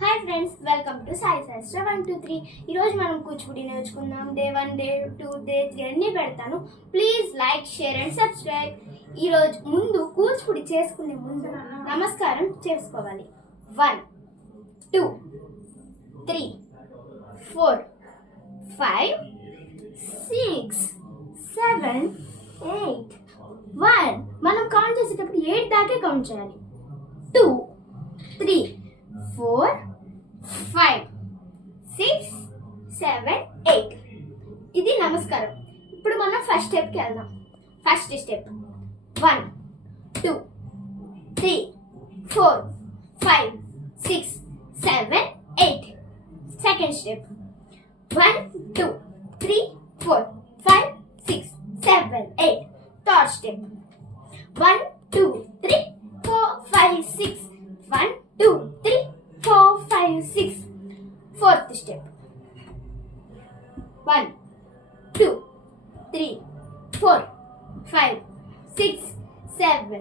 Hi friends, welcome to Sai శాస్త్ర 1 2 3. ఈరోజు మనం కూచిపూడి నేర్చుకుందాం. డే 1, డే 2, డే 3 అన్నీ పెడతాను. Please like, share and subscribe. ఈరోజు ముందు కూచిపూడి చేసుకునే ముందు నమస్కారం చేసుకోవాలి. 1 2 3 4 5 6 7 8 1. మనం కౌంట్ చేసేటప్పుడు 8 దాకే కౌంట్ చేయాలి. 2 3 4 5 6 7 8. ఇది నమస్కారం. ఇప్పుడు మనం ఫస్ట్ స్టెప్కి వెళ్దాం. First step 1 2 3 4 5 6 7 8. Second step 1 2 3 4 5 6 7 8. Third step 1 2 3 4 5 6 1 2 3 4 5 6. Fourth step 1 2 3 4 5 6 7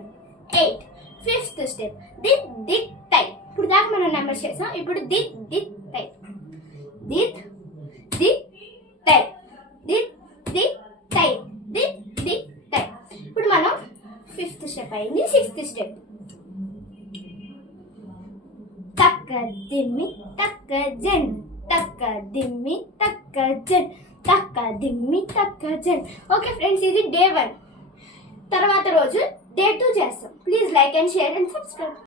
8. Fifth step దిత్ దిత్ తై. ఇప్పుడు దాకా మనం నెంబర్ చేసాం. ఇప్పుడు దిత్ దిత్ తై, దిత్ దిత్ తై, దిత్ దిత్ తై, దిత్ దిత్ తై. ఇప్పుడు మనం ఫిఫ్త్ స్టెప్ అయింది. సిక్స్త్ స్టెప్ తక్క దిమ్మి తక్క జన్, తక్క దిమ్మి తక్క జన్, తక్క దిమ్మి తక్క జన్. ఓకే ఫ్రెండ్స్, ఇది డే 1. తర్వాత రోజు డే 2 చేస్తాం. Please like and share and subscribe.